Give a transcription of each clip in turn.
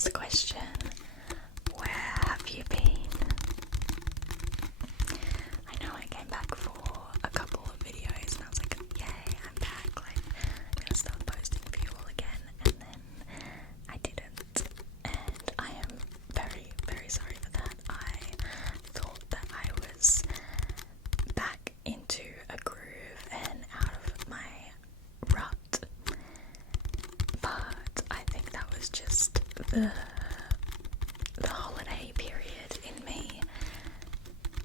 ask the question, where have you been? I know I came back for a couple of videos and I was like, yay, I'm back, like, I'm gonna start posting for you all again, and then I didn't, and I am very, very sorry for that. I thought that I was back into a groove and out of my rut, but I think that was just the holiday period in me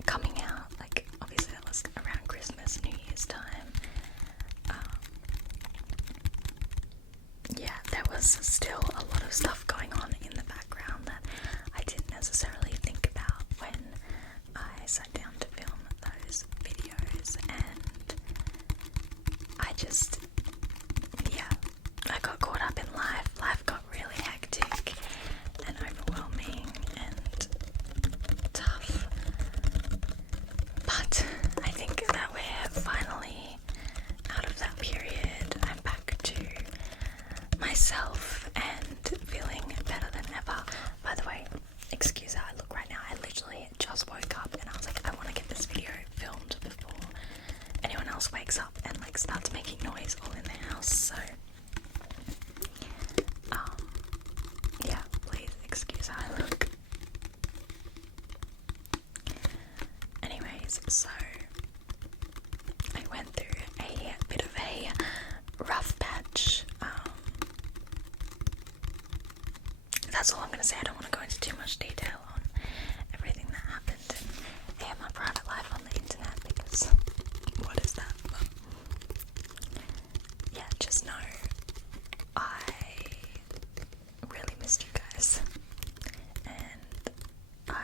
coming out. Like, obviously that was around Christmas, New Year's time. Yeah, there was still a lot of stuff going on in the background that I didn't necessarily think about when I sat down to film those videos, and I just, yeah, I got caught up in life. Life got really hectic and overwhelming and tough. But I think that we're finally out of that period. I'm back to myself and feeling better than ever. By the way, excuse how I look right now. I literally just woke up and I was like, I want to get this video filmed before anyone else wakes up and like starts making noise all in the house. So yeah, please excuse how I look. Anyways, so I went through a bit of a rough patch. That's all I'm going to say. I don't want to go into too much detail on everything that happened and my private life on the internet, because what is that? But yeah, just know I really missed you guys, and I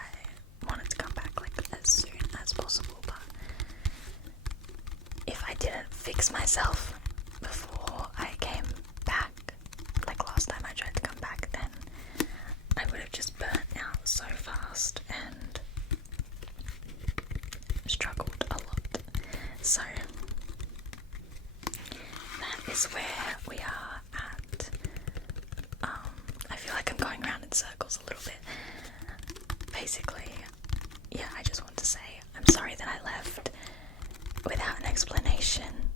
wanted to come back like as soon as possible, but if I didn't fix myself before I came back, like last time I tried to come back, then I would have just burnt out so fast and struggled a lot. So that is where we are at. I feel like I'm going around in circles a little bit. Basically, yeah, I just want to say I'm sorry that I left without an explanation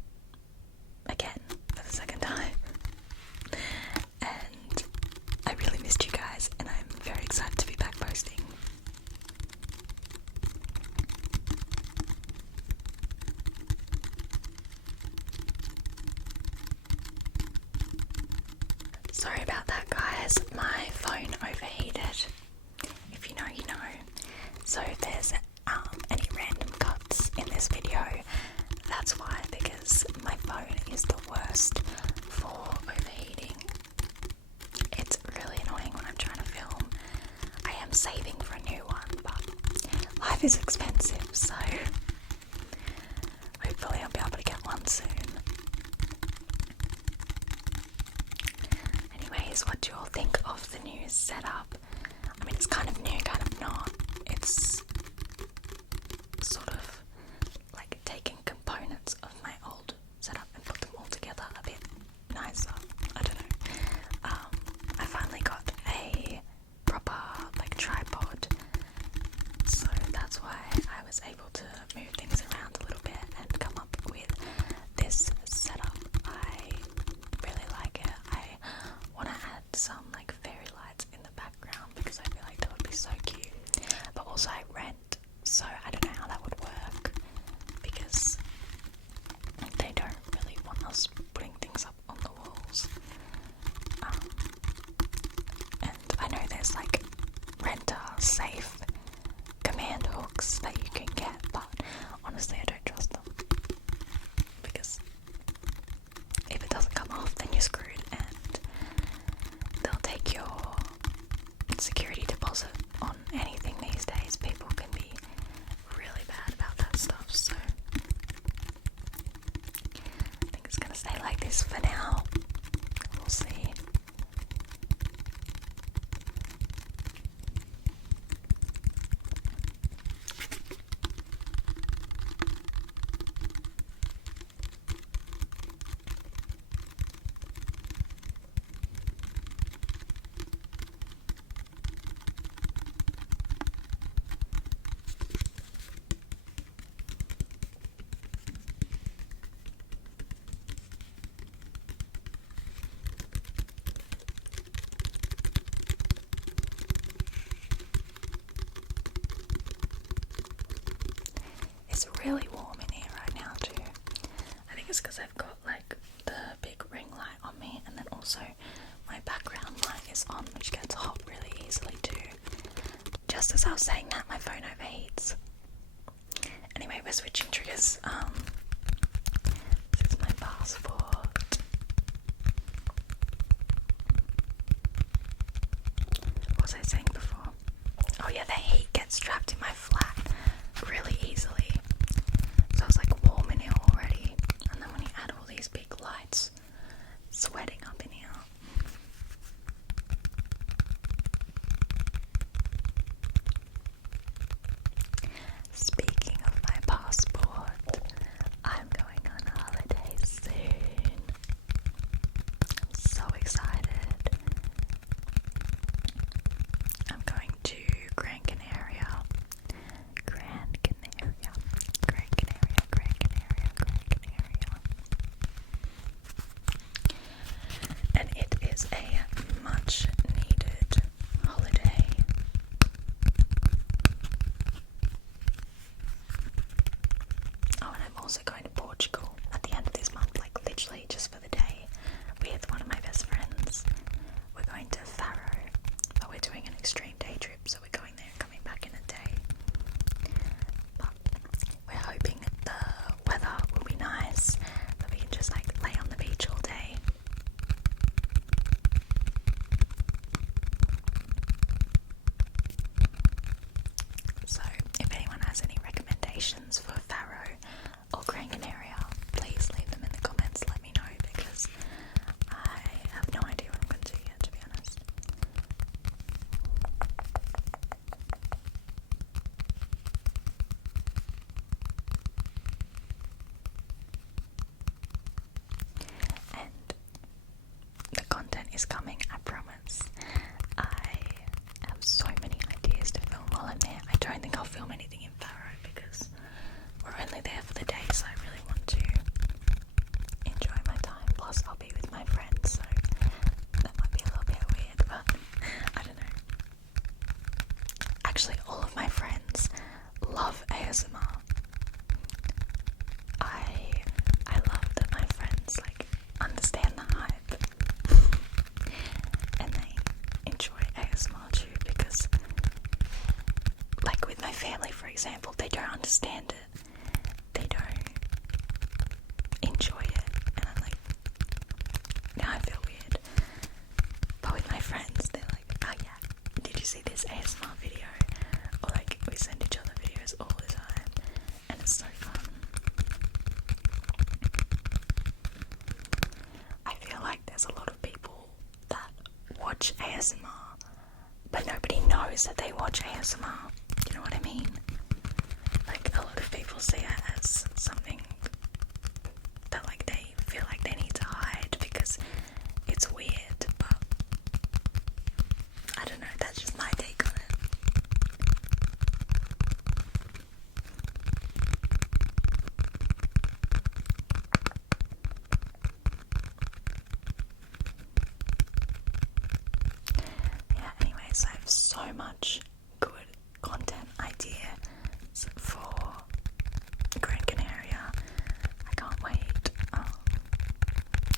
again for the second time. And I really missed you guys, and I'm very excited to be back posting. Sorry about that, guys. My phone overheated. If you know, you know. So if there's any random cuts in this video, that's why, because my phone is the worst for overheating. It's really annoying when I'm trying to film. I am saving for a new one, but life is expensive, so hopefully I'll be able to get one soon. Anyways, what do you all think of the new setup? I mean, it's kind of new, kind of not. It's sort of like taking components of my old setup and put them all together a bit nicer. I don't know. I finally got a proper like tripod, so that's why I was able to move things around a little bit and come up with this setup. I really like it. I want to add some like fairy lights in the background really warm in here right now too. I think it's because I've got like the big ring light on me, and then also my background light is on, which gets hot really easily too. Just as I was saying that, my phone overheats. Anyway, we're switching triggers. This is my passport. What was I saying before? Oh yeah, the heat gets trapped in my flat really easily. So I was like warm in here already, and then when you add all these big lights, sweating up in here. Speaking of my passport, I'm going on holiday soon. I'm so excited. I'm going to Gran Canaria. Gran Canaria. Gran Canaria. Gran Canaria. Gran Canaria. And it is a much needed holiday. Oh, and I'm also going to Portugal at the end of this month, like literally just for the day, with one of my best friends. We're going to Faro, but we're doing an extreme day trip, so we're going there and coming back in a day. But we're hoping the weather will be nice, that we can just like lay on the beach all day. So if anyone has any recommendations for Faro or Gran Canaria, please leave them in the comments, let me know, because I have no idea what I'm going to do yet, to be honest. And the content is coming, I promise. I have so many ideas to film while I'm there. I don't think I'll film anything in Faro because we're only there for the day, so I really want to enjoy my time. Plus I'll be with my friends, so that might be a little bit weird, but I don't know. Actually, all of my friends love ASMR. I love that my friends like understand the hype and they enjoy ASMR too, because like with my family, for example, they don't understand it. They don't enjoy it, and I'm like, now I feel weird. But with my friends, they're like, oh yeah, did you see this ASMR video? Or like, we send each other videos all the time, and it's so fun. I feel like there's a lot of people that watch ASMR, but nobody knows that they watch ASMR. You know what I mean? Like, a lot of people see it as something that like they feel like they need to hide because it's weird, but I don't know, that's just my take on it. Yeah, anyways, I have so much good content ideas for Gran Canaria. I can't wait.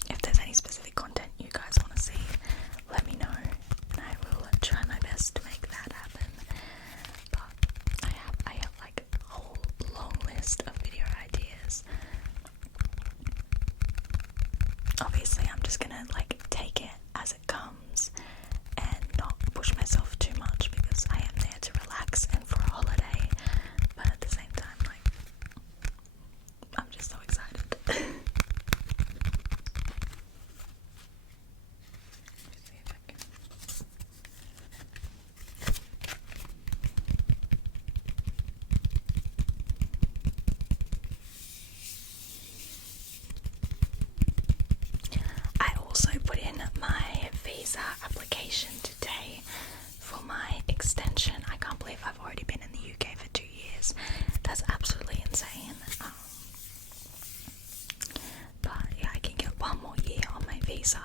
If there's any specific content you guys want to see, let me know, and I will try my best to make that happen. But I have like a whole long list of video ideas. Obviously, I'm just gonna like take it as it comes and not push myself too much, because I am there to relax and for a holiday. But at the same time, like, I'm just so excited. I also put in my visa application today for my extension. I can't believe I've already been in the UK for 2 years. That's absolutely insane. But yeah, I can get 1 more year on my visa.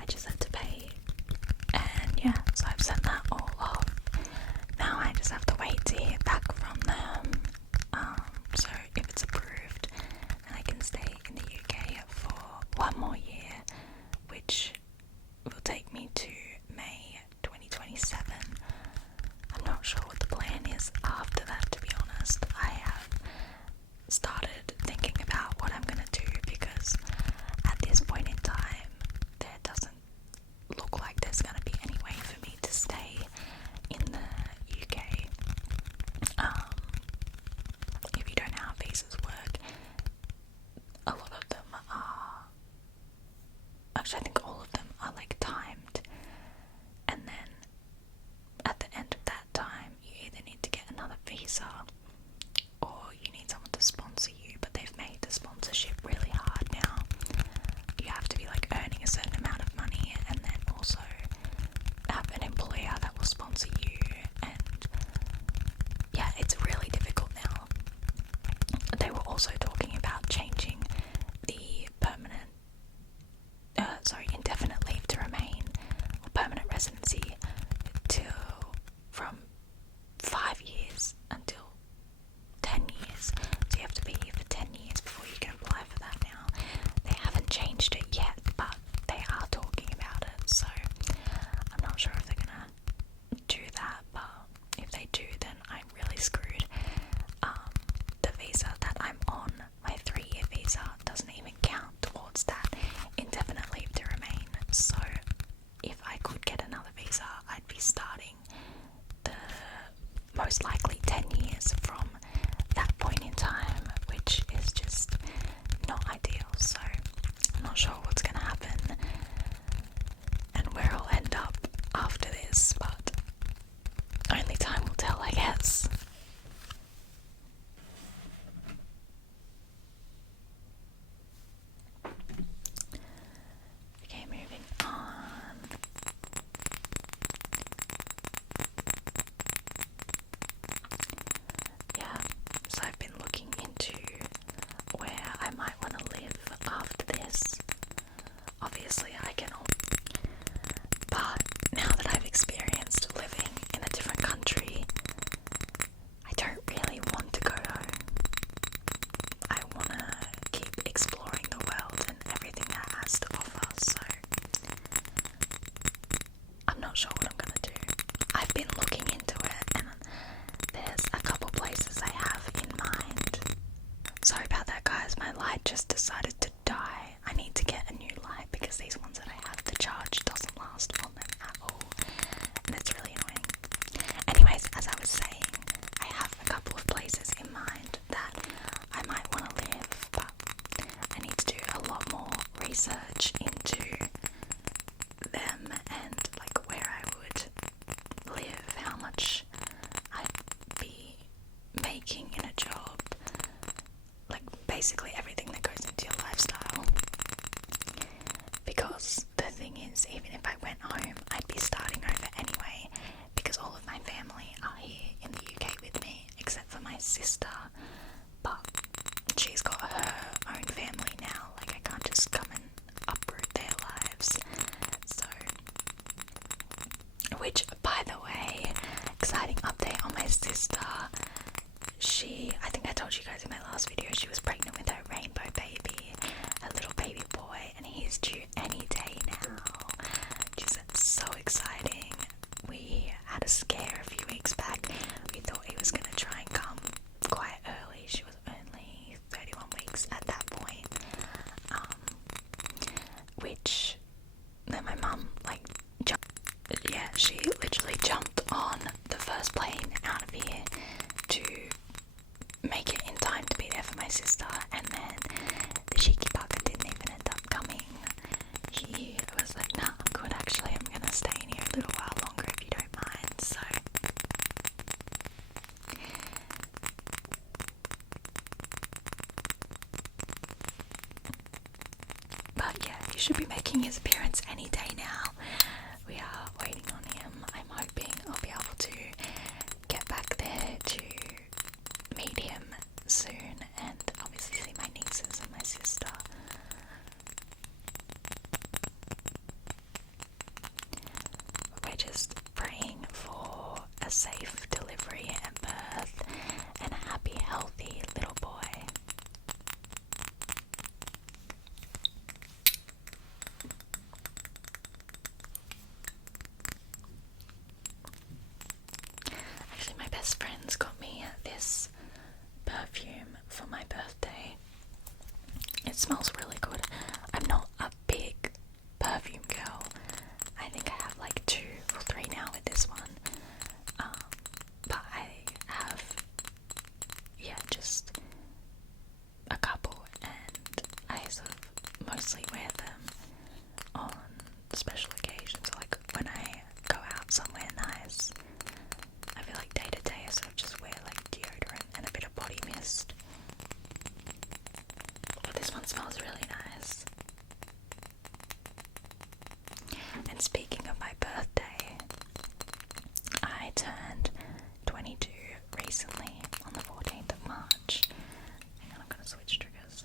I just had to pay, and yeah, so I've sent that all off. Now I just have to wait to hear back from them. So not sure what the plan is after that, to be honest. I have started thinking about what I'm going to do because at this point in time, there doesn't look like there's going to be any way for me to stay in the UK. If you don't know how visas work, a lot of them are, actually I think all of them are like timed, and then at the end of that time you either need to get another visa or you need someone to sponsor you, but they've made the sponsorship really hard now. You have to be like earning a certain amount of money and then also have an employer that will sponsor you, and yeah, it's really difficult now. They were also talking about changing the indefinite leave to remain or permanent residency from 5 years until 10 years. So you have to be here for 10 years before you can apply for that now. They haven't changed it yet, but they are talking about it. So I'm not sure if they're gonna do that, but if they do, then I'm really screwed. The visa that I'm on, my 3-year visa, doesn't even count towards that indefinite leave to remain. So if I could get another visa, I'd be starting the most likely 10 years from that point in time, which is just not ideal. So I'm not sure what's going to happen and where I'll end up after this, but only time will tell, I guess. Okay, moving on. Yeah, so I've been looking into where I might want to live after this. Obviously, but now that I've experienced living in a different country, I don't really want to go home. I want to keep exploring the world and everything that it has to offer, so I'm not sure what I'm going to do. I've been looking into it and there's a couple places I have in mind. Sorry about that, guys, my light just decided to die. I need to get a new light because these ones that I have, the charge doesn't last on them at all, and it's really annoying. Anyways, as I was saying, I have a couple of places in mind that I might want to live, but I need to do a lot more research into them and like where I would live, how much I'd be making in a job, like basically everything that goes into your lifestyle. Because the thing is, even if I went home, I'd be starting over anyway, because all of my family are here in the UK with me, except for my sister, but she's got her own family now. Like, I can't just come and uproot their lives. So, which, by the way, exciting update on my sister. I think I told you guys in my last video, she was pregnant with her rainbow baby, her little baby boy, and he's due any day now. Just so exciting. We had a scare a few weeks back. We thought he was going to try and come quite early. She was only 31 weeks at that point. Which then my mum she literally jumped on the first plane out of here to make it in time to be there for my sister, and then the cheeky bugger didn't even end up coming. He was like, nah, I'm good actually, I'm gonna stay in here a little while longer if you don't mind. So but yeah, he should be making his appearance any day now. We are waiting on him. I'm hoping I'll be able to get back there to meet him soon and obviously see my nieces and my sister. We're just praying for a safe delivery and birth and a happy, healthy little boy. this perfume for my birthday. It smells really good. I'm not a big perfume girl. I think I have like 2 or 3 now with this one. But I have, yeah, just a couple, and I sort of mostly wear them on special occasions, like when I go out somewhere nice. I feel like day to day I sort of just wear like deodorant and a bit of body mist. But this one smells really nice. And speaking of my birthday, I turned 22 recently on the 14th of March. Hang on, I'm gonna switch triggers.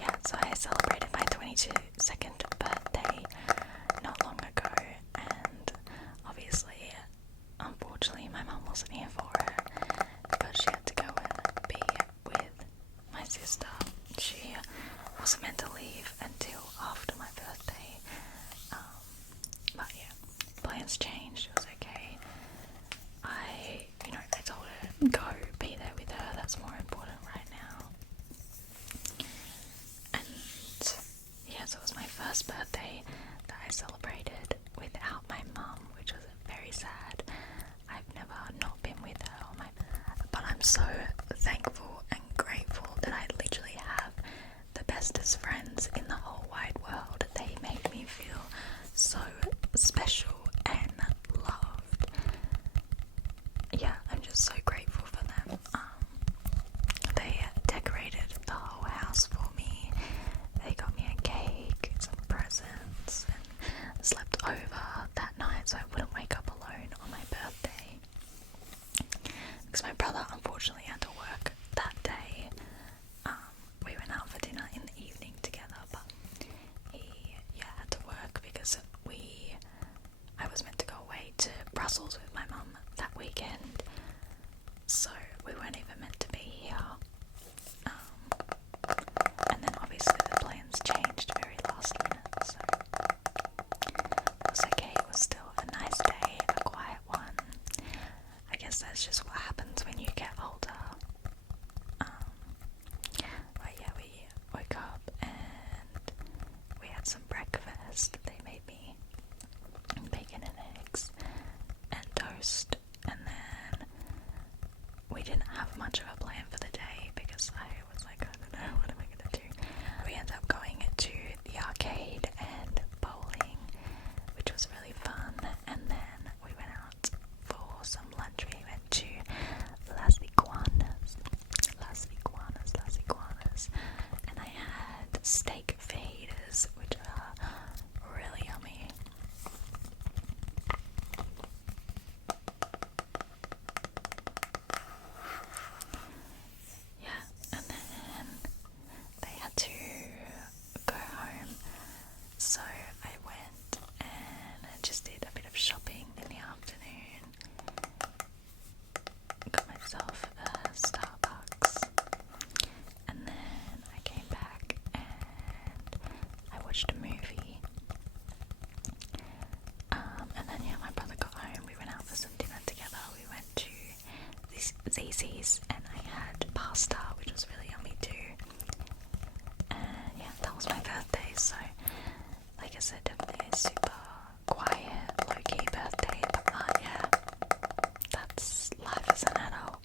Yeah, so I celebrated my 22nd birthday not long ago, and obviously, unfortunately, my mum wasn't here for it because she had to go and be with my sister. She wasn't meant to leave until after my birthday, but yeah, plans changed. It was okay. I told her, go, be there with her, that's more important right now. And yeah, so it was my first birthday that I celebrated without my mum, which was very sad. I've never not been with her on but I'm so thankful and grateful that I literally have the bestest friends in the whole wide world. They made me feel so special and loved. Yeah, I'm just so grateful for them. They decorated the whole house for me. They got me a cake, some presents, and slept over that night so I wouldn't wake up alone on my birthday. Because my brother unfortunately had to work that day. We went out for dinner in the evening together, but he had to work because I was meant to go away to Brussels with my mum that weekend, so we weren't even meant to be here. And then obviously the plans changed very last minute, so it was okay. It was still a nice day, a quiet one. I guess that's just what happens when you get older. But yeah, we woke up and we had some breakfast. They made me bacon and eggs and toast, and then we didn't have much of a plan for the day because I was like, I don't know, what am I gonna do? We ended up going to the arcade and bowling, which was really fun, and then we went out for some lunch. We went to Las Iguanas, and I had steak fajitas, which are really yummy. Yeah, and then they had to go home, so I went and just did a bit of shopping in the afternoon. Got myself a Starbucks, and then I came back and I watched a movie. And then yeah, my brother got home. We went out for some dinner together. We went to Zzz's and I had pasta, which was really yummy too. And yeah, that was my birthday. So, like I said, definitely a super quiet, low-key birthday. But yeah, that's life as an adult.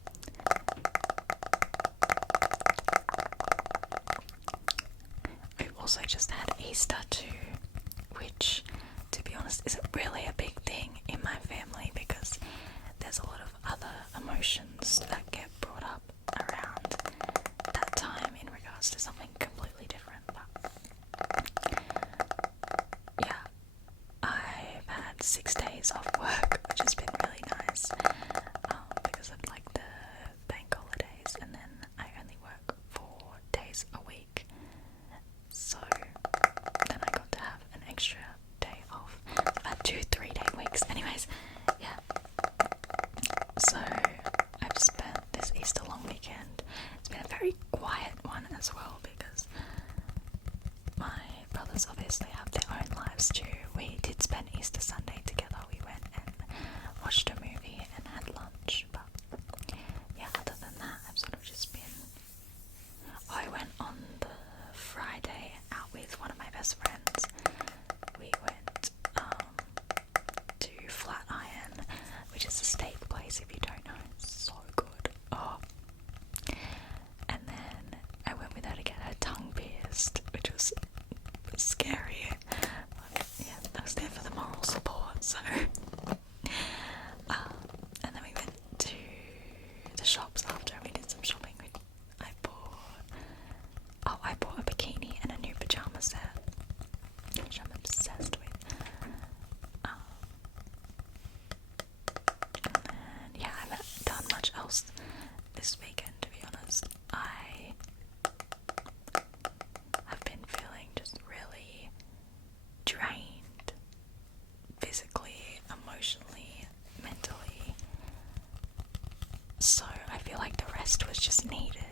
We've also just had Easter too, which, to be honest, isn't really a big thing in my family because there's a lot of other emotions that get brought up around that time in regards to something completely different. But yeah, I've had 6 days off work, which has been really nice because of like the bank holidays, and then I only work 4 days a week, so then I got to have an extra day off. So I've had 2 3-day weeks. Anyways, yeah. So I've spent this Easter long weekend. It's been a very quiet one as well because my brothers obviously have their own lives was to, we did spend Easter Sunday together. We went and watched a movie and had lunch, but yeah, other than that, I've sort of just been, I went on the Friday out with one of my best friends. We went to Flatiron, which is a steak place if you don't know. It's so good. Oh. And then I went with her to get her tongue pierced, which was scary. But yeah, I was there for the moral support, so. And then we went to the shops after and we did some shopping. I bought a bikini and a new pajama set, which I'm obsessed with. And then, yeah, I haven't done much else this weekend, to be honest. I have been feeling just really drained, physically, emotionally, mentally. So I feel like the rest was just needed.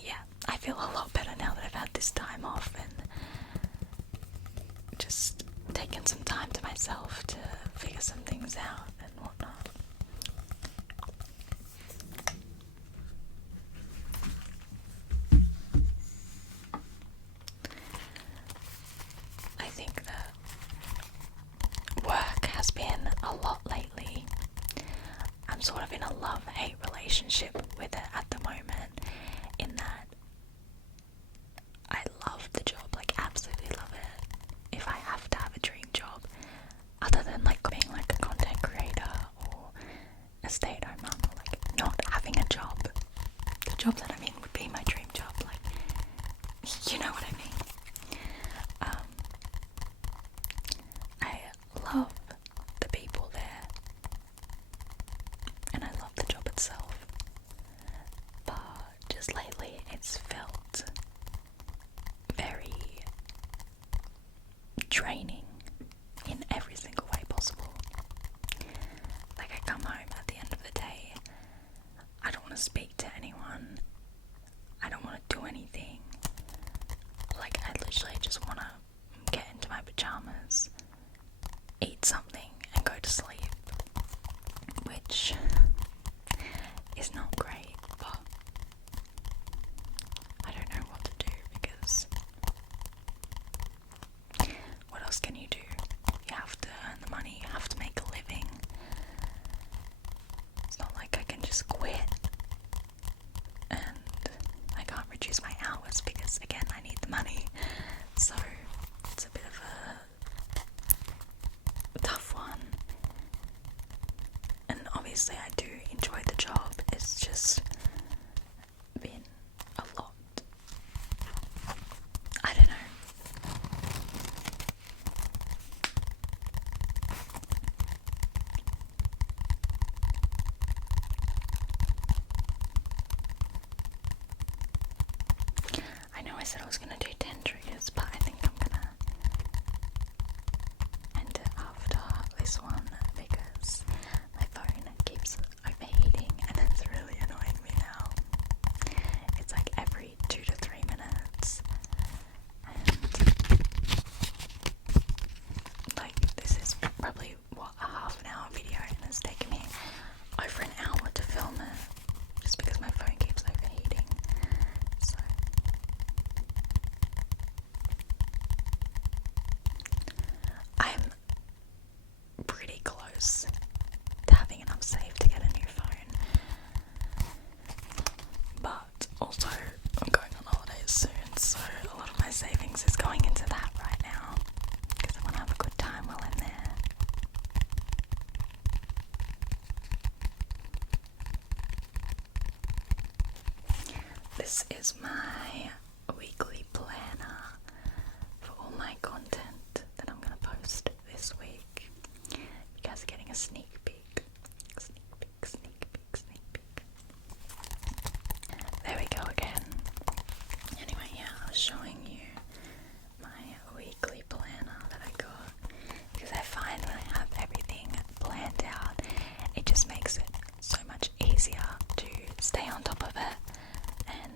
Yeah, I feel a lot better now that I've had this time off and just taken some time to myself to figure some things out and whatnot. I think that work has been a lot lately. I'm sort of in a love-hate relationship with it at the moment, in that I love the job, like absolutely love it. If I have to have a dream job, other than like being like a content creator or a stay-at-home mum, or like not having a job, the job that I'm in would be my dream job, like, you know what I mean. I love the people there, and I love the job itself, but just lately it's felt very draining in every single way possible. Like, I come home at the end of the day, I don't want to speak to anyone, I don't want to do anything. Like, I literally just want to get into my pajamas, eat something and go to sleep, which is not great, but I don't know what to do, because what else can you do? You have to earn the money, you have to make a living. It's not like I can just quit and I can't reduce my hours, because again, I need the money. So it's a bit of a tough one. And obviously I do enjoy the job, it's just been a lot. I don't know. I know I said I was going to do 10 triggers, but I think I'm going to end it after this one, because my phone keeps overheating and it's really annoying me now. It's like every 2 to 3 minutes, and like, this is probably what, a half an hour video, and it's taken me over an hour to film it, just because my phone keeps overheating. So I'm pretty close to having enough saved to get a new phone, but also I'm going on holidays soon, so a lot of my savings is going into that right now, because I want to have a good time while I'm there. This is my weekly planner for all my content that I'm going to post this week. You guys are getting a sneak peek. Sneak peek, sneak peek, sneak peek. There we go again. Anyway, yeah, I was showing you my weekly planner that I got, because I find when I have everything planned out, it just makes it so much easier to stay on top of it, and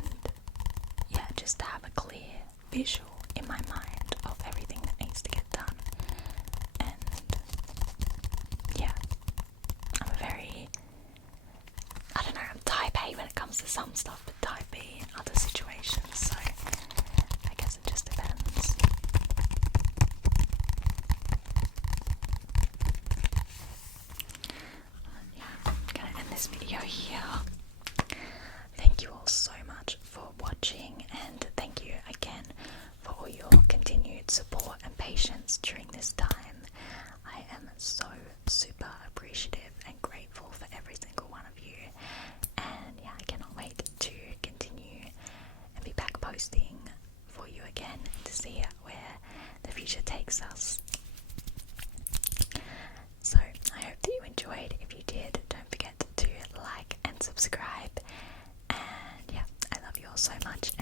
yeah, just to have a clear visual in my mind of everything that needs to get done. And yeah, I'm a very, I don't know, I'm type A when it comes to some stuff, but type B in other situations, so I guess it just depends. Yeah, I'm gonna end this video here. Thank you all so much for watching, and thank you again for all your continued support and patience during this time. I am so super appreciative and grateful for every single one of you, and yeah, I cannot wait to continue and be back posting for you again to see where the future takes us. So I hope that you enjoyed. If you did, don't forget to like and subscribe. And yeah, I love you all so much,